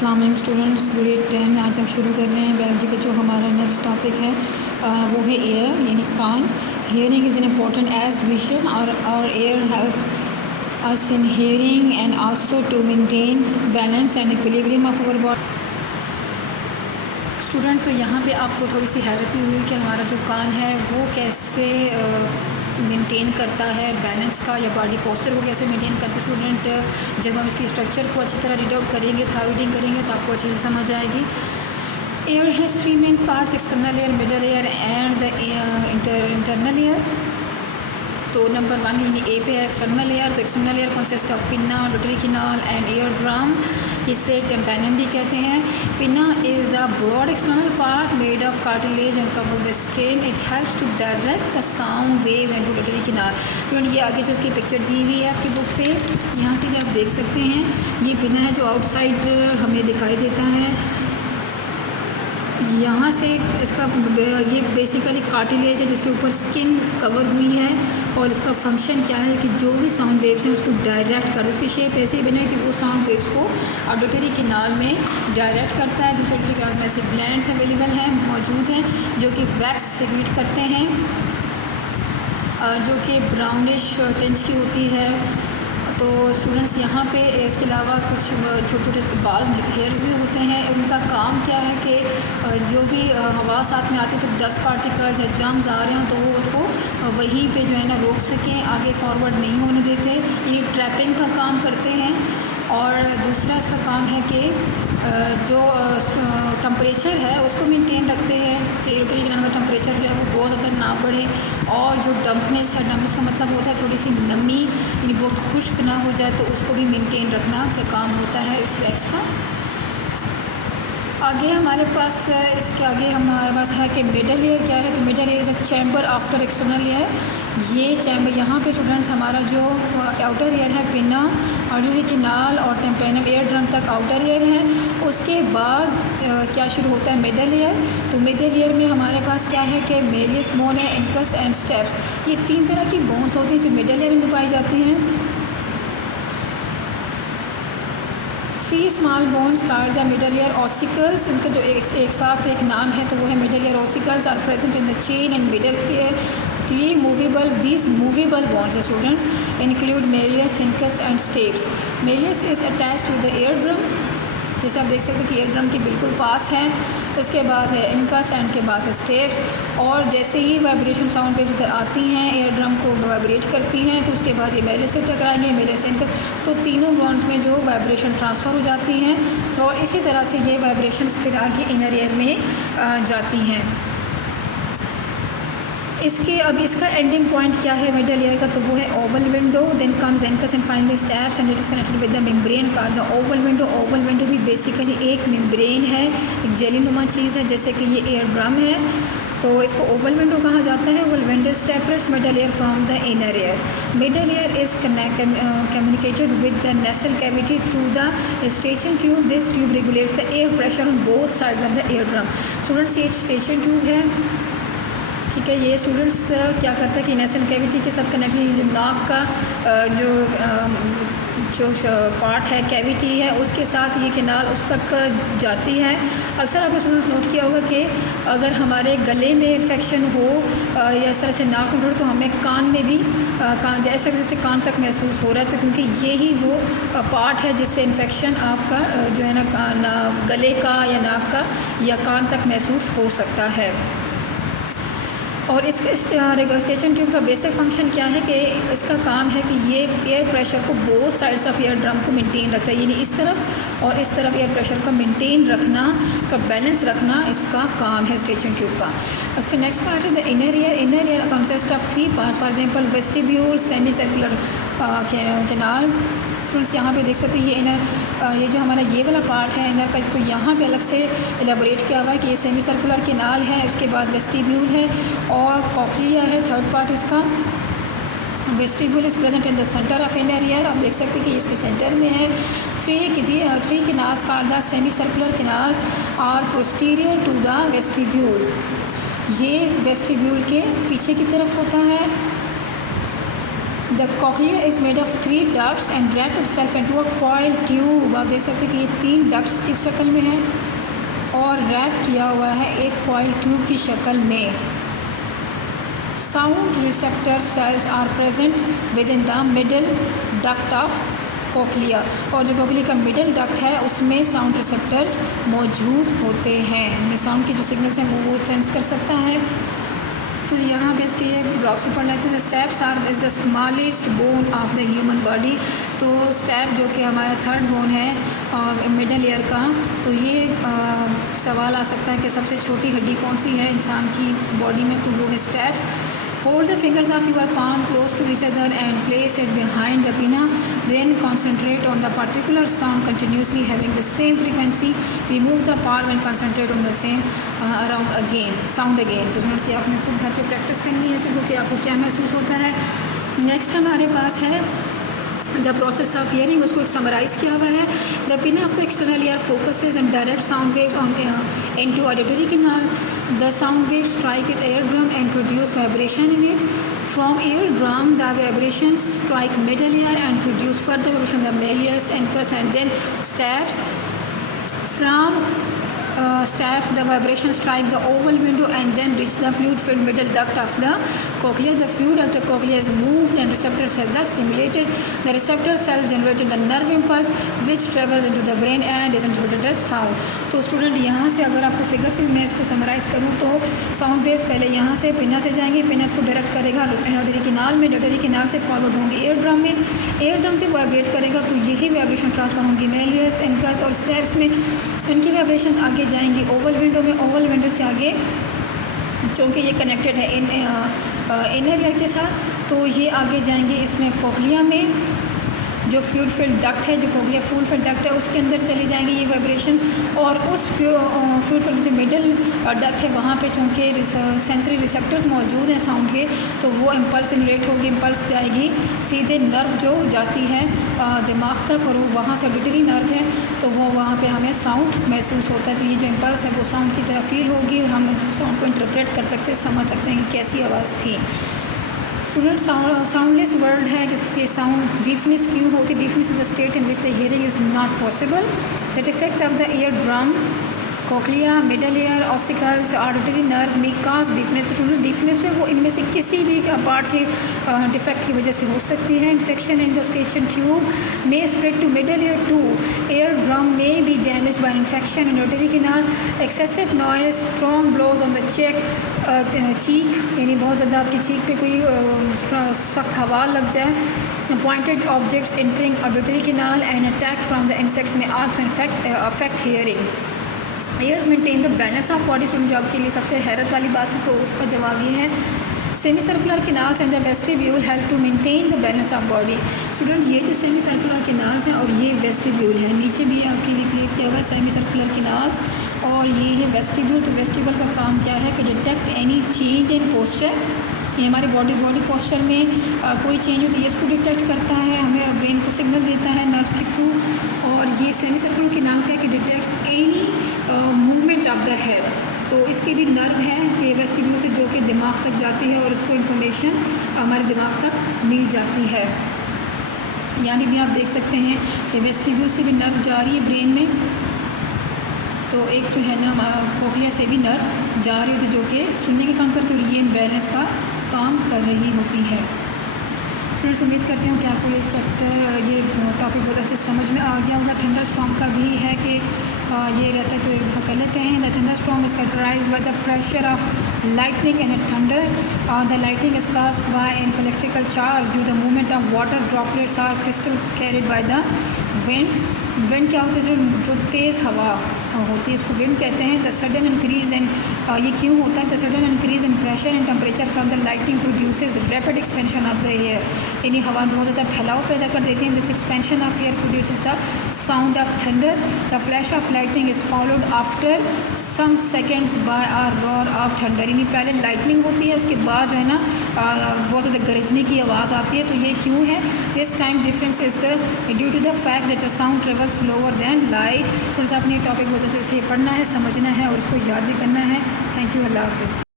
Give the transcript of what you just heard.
अस्सलाम वालेकुम students, grade 10 आज हम शुरू कर रहे हैं बायोलॉजी का जो हमारा नेक्स्ट टॉपिक है वो है एयर यानी कान। Hearing is an important as vision और ear help us in hearing and also to maintain balance and equilibrium of our body. Student, तो यहाँ पे आपको थोड़ी सी हैरत हुई कि हमारा जो कान है वो कैसे मेंटेन करता है बैलेंस का या बॉडी पोस्चर को कैसे मेंटेन करता है। स्टूडेंट, जब हम इसकी स्ट्रक्चर को अच्छी तरह रीड आउट करेंगे, था रीडिंग करेंगे तो आपको अच्छे से समझ आएगी। Ear has 3 main parts, external ear, middle ear and the internal ear. तो नंबर 1 यानी ए पे है एक्सटर्नल एयर। तो external ear consist of pinna, auditory canal and ear drum, इसे टेम्पेनम भी कहते हैं। Pinna is the broad external part made of cartilage and covered with skin. It helps to direct the sound waves and to auditory canal. Student, ये आगे जो उसकी picture दी हुई है आपकी बुक पे, यहाँ से भी आप देख सकते हैं। ये पिन्ना है जो आउटसाइड हमें दिखाई देता है। यहाँ से इसका ये बेसिकली कार्टिलेज है जिसके ऊपर स्किन कवर हुई है, और इसका फंक्शन क्या है कि जो भी साउंड वेव्स हैं उसको डायरेक्ट कर दे। उसकी शेप ऐसे ही बनी है कि वो साउंड वेव्स को ऑडिटरी कैनाल में डायरेक्ट करता है। दूसरे ऑडिटरी कैनाल में ऐसे ग्लैंड्स अवेलेबल हैं, मौजूद हैं, जो कि वैक्स सिक्रीट करते हैं, जो कि ब्राउनिश टिंच की होती है। तो स्टूडेंट्स, यहाँ पे इसके अलावा कुछ छोटे छोटे बाल हेयर्स भी होते हैं। उनका काम क्या है कि जो भी हवा साथ में आती है तो डस्ट पार्टिकल्स या जर्म्स आ रहे हों तो वो उसको वहीं पे जो है ना रोक सकें, आगे फॉरवर्ड नहीं होने देते। ये ट्रैपिंग का काम करते हैं। और दूसरा इसका काम है कि जो टम्परेचर है उसको मेंटेन रखते हैं कि लोटरी कैनाल का टम्परेचर जो है वो बहुत ज़्यादा ना बढ़े, और जो डम्पनेस है, डम्पनेस का मतलब होता है थोड़ी सी नमी, यानी बहुत खुश्क ना हो जाए, तो उसको भी मेंटेन रखना का काम होता है इस वैक्स का। आगे हमारे पास इसके आगे हमारे पास है कि मिडल एयर क्या है। तो middle air is a chamber after external air. ये चैम्बर यहाँ पे स्टूडेंट्स हमारा जो आउटर एयर है, पिन्ना, ऑडिटरी कैनाल और टेम्पेनम एयर ड्रम तक आउटर एयर है। उसके बाद क्या शुरू होता है, मिडल एयर। तो मिडल एयर में हमारे पास क्या है कि मेलियस बोन है, इनकस एंड स्टेप्स। ये 3 तरह की बोन्स होती हैं जो मिडल एयर में पाई जाती हैं। 3 small bones card the middle ear ossicles. इनका जो एक साथ एक नाम है तो वो है middle ear ossicles are present in the chain and middle ear. 3 movable these movable bones students include malleus, incus and stapes. Malleus is attached with the ear drum, जैसे आप देख सकते हैं कि एयर ड्रम के बिल्कुल पास है। उसके बाद है इनकस एंड के बाद है स्टेप्स। और जैसे ही वाइब्रेशन साउंड वेव्स इधर आती हैं, एयर ड्रम को वाइब्रेट करती हैं, तो उसके बाद ये मेलियस से टकराएंगे, मेलियस से इनकस, तो तीनों बोन्स में जो वाइब्रेशन ट्रांसफ़र हो जाती हैं, और इसी तरह से ये वाइब्रेशंस फिर आगे इनर ईयर में जाती हैं। अब इसका एंडिंग पॉइंट क्या है मिडल ईयर का, तो वो है oval window, then comes incus and finally stapes and it is connected with the membrane card. The oval window भी बेसिकली एक मेम्ब्रेन है, एक जेलीनुमा चीज़ है, जैसे कि ये एयर ड्रम है, तो इसको ओवल विंडो कहा जाता है। Oval window separates middle ear from the inner ear. Middle ear is communicated with the nasal cavity through the eustachian tube. This tube regulates the air pressure on both sides of the ear drum. Students, ये station tube है, ठीक है। ये students क्या करता है कि nasal cavity के साथ कनेक्टेड, जो नाक का जो पार्ट है, कैविटी है, उसके साथ ये कैनाल उस तक जाती है। अक्सर आपने स्टूडेंट्स नोट किया होगा कि अगर हमारे गले में इन्फेक्शन हो या इस तरह से नाक में, तो हमें कान में भी कान जैसे कान तक महसूस हो रहा है, तो क्योंकि यही वो पार्ट है जिससे इन्फेक्शन आपका जो है ना गले का या नाक का या कान तक महसूस हो सकता है। और इसके स्टेशन ट्यूब का बेसिक फंक्शन क्या है कि इसका काम है कि ये एयर प्रेशर को both sides of air drum को मेंटेन रखता है, यानी इस तरफ और इस तरफ एयर प्रेशर का मेंटेन रखना, उसका बैलेंस रखना इसका काम है स्टेशन ट्यूब का। उसका नेक्स्ट पार्ट है the inner ear. Inner ear consist of 3 parts, for example vestibule, semi circular canal. Students, यहाँ पे देख सकते हैं ये जो हमारा ये वाला पार्ट है इनर का, इसको यहाँ पे अलग से एलेबोरेट किया हुआ है कि ये सेमी सर्कुलर कैनाल है, उसके बाद वेस्टिब्यूल है और कॉक्लिया है, थर्ड पार्ट इसका। Vestibule is present in the centre of inner ear. आप देख सकते हैं कि इसके सेंटर में है। 3 canals called the semi circular canals are posterior to the vestibule. ये वेस्टिब्यूल के पीछे की तरफ होता है। The cochlea is made of 3 ducts and wrapped itself into a coil tube. आप देख सकते हैं कि ये 3 डक्ट्स की शक्ल में है और रैप किया हुआ है एक कॉइल ट्यूब की शक्ल में। Sound receptor cells are present within the middle duct of cochlea, और जो कोक्लिया का मिडल डक्ट है उसमें साउंड रिसेप्टर्स मौजूद होते हैं, यानी साउंड की जो सिग्नल्स हैं वो सेंस कर सकता है। तो यहाँ पे इसके ब्लॉक्स में पढ़ लेते हैं। The stapes are is the smallest bone of the human body. तो स्टेप जो कि हमारा 3rd बोन है मिडल ईयर का, तो ये सवाल आ सकता है कि सबसे छोटी हड्डी कौन सी है इंसान की बॉडी में, तो वो है steps. Hold the fingers of your palm close to each other and place it behind the pinna. Then concentrate on the particular sound continuously having the same frequency. Remove the palm and concentrate on the same around again sound again. तो friends ये आपने खुद घर पे practice करनी है इसको कि आपको क्या महसूस होता है। नेक्स्ट हमारे पास है द प्रोसेस ऑफ हियरिंग, उसको एक समराइज़ किया हुआ है। The pin of the external ear focuses and direct sound waves on into auditory canal. The sound waves strike at eardrum and produce vibration in it. From eardrum the vibrations strike middle ear and produce further vibration the malleus incus and then stapes. From steps the vibration strike the oval window and then reach the fluid filled middle duct of the cochlea. The fluid of the cochlea is moved and receptor cells are stimulated. The receptor cells generated the nerve impulse which travels into the brain and is interpreted as sound. तो student यहाँ से अगर आपको figure से मैं इसको summarise करूँ तो साउंड वेव्स पहले यहाँ से पिना से जाएंगे, पिना इसको डायरेक्ट करेगा ऑडिटरी कैनाल में, ऑडिटरी कैनाल से फॉरवर्ड होंगे एयर ड्रम में, एयर ड्रम से वाइब्रेट करेगा तो यही वाइब्रेशन ट्रांसफर होंगी मेलियस एंकस और स्टेप्स में, इनकी वाइब्रेशन आगे जाएंगी ओवल विंडो में, ओवल विंडो से आगे चूँकि ये कनेक्टेड है इनर ईयर के साथ, तो ये आगे जाएंगे इसमें कोक्लिया में, जो फ्लूइड फिल्ड डक्ट है, जो कोक्लिया फ्लूइड फिल्ड डक्ट है उसके अंदर चली जाएंगी ये वाइब्रेशन, और उस फ्लूइड फिल्ड जो मिडल डक्ट है वहाँ पे चूँकि सेंसरी रिसेप्टर्स मौजूद हैं साउंड के, तो वो इम्पल्स जनरेट होगी, इम्पल्स जाएगी सीधे नर्व जो जाती है दिमाग तक, और वहाँ से ऑडिटरी नर्व है तो वो वहाँ पे हमें साउंड महसूस होता है। तो ये जो इम्पल्स है वो साउंड की तरह फील होगी और हम इस साउंड को इंटरप्रेट कर सकते हैं, समझ सकते हैं कि कैसी आवाज़ थी। स्टूडेंट साउंडलेस वर्ड है जिसकी साउंड डीफनेस क्यों होती है? Deafness is the state in which the hearing is not possible. That effect of the ear drum cochlea middle ear ossicles auditory nerve में काज डिफनेस। डिफनेस है वो इनमें से किसी भी पार्ट के डिफेक्ट की वजह से हो सकती है। Infection in the eustachian tube may spread to middle ear too. Ear drum may be damage by infection in auditory canal. Excessive noise strong blows on the cheek, यानी बहुत ज़्यादा आपकी चीक पे कोई सख्त हवा लग जाए। Pointed objects entering auditory canal and attack from the insects may also affect hearing. Ears maintain the balance of body. Student जो आपके लिए सबसे हैरत वाली बात है तो उसका जवाब ये है semi circular canals and the vestibule help to maintain the balance of body. Student ये जो सेमी सर्कुलर कैनाल्स हैं और ये वेस्टिब्यूल है, नीचे भी आपके लिए क्लियर किया हुआ है सेमी सर्कुलर कैनाल्स और ये है वेस्टिब्यूल। तो वेस्टिब्यूल का काम क्या है कि detect any change in posture, ये हमारे बॉडी पोस्चर में कोई चेंज होती है इसको डिटेक्ट करता है, हमें ब्रेन को सिग्नल देता है नर्व्स के थ्रू। और ये सेमी सर्कुलर कैनाल का है कि detects any movement of the head, तो इसके भी नर्व है कि वेस्टिब्यूल से जो कि दिमाग तक जाती है और उसको इन्फॉर्मेशन हमारे दिमाग तक मिल जाती है। यहाँ भी आप देख सकते हैं कि वेस्टिब्यूल से भी नर्व जा रही है ब्रेन में, तो एक जो है ना कोक्लिया से भी नर्व जा रही होती है जो कि सुनने का काम करती है और ये बैलेंस का काम कर रही होती है। स्टूडेंट्स उम्मीद करती हूँ कि आपको ये चैप्टर ये टॉपिक बहुत अच्छे समझ में आ गया होगा। थंडर स्टॉर्म का भी है कि ये रहता है तो एक दफ़ा कर लेते हैं। The thunder storm is characterised by the pressure of lightning and a thunder. The lightning is caused by an electrical charge due to the movement of water droplets or crystal carried by the wind. Wind क्या होता है? जो तेज़ हवा होती है इसको wind कहते हैं। द सडन इंक्रीज इन ये क्यों होता है? The sudden increase in pressure and temperature from the lightning produces rapid expansion of the air, यानी हवा बहुत ज़्यादा फैलाव पैदा कर देती है। This expansion of air produces the sound of thunder. The flash of lightning is followed after some seconds by a roar of thunder, यानी पहले लाइटनिंग होती है उसके बाद जो है ना बहुत ज़्यादा गरजने की आवाज़ आती है। तो ये क्यों है? This time difference is due to the fact that the sound travel slower than light. फिर से अपने टॉपिक बहुत अच्छे से पढ़ना है, समझना है और उसको याद भी करना है। थैंक यू, अल्लाह हाफिज़।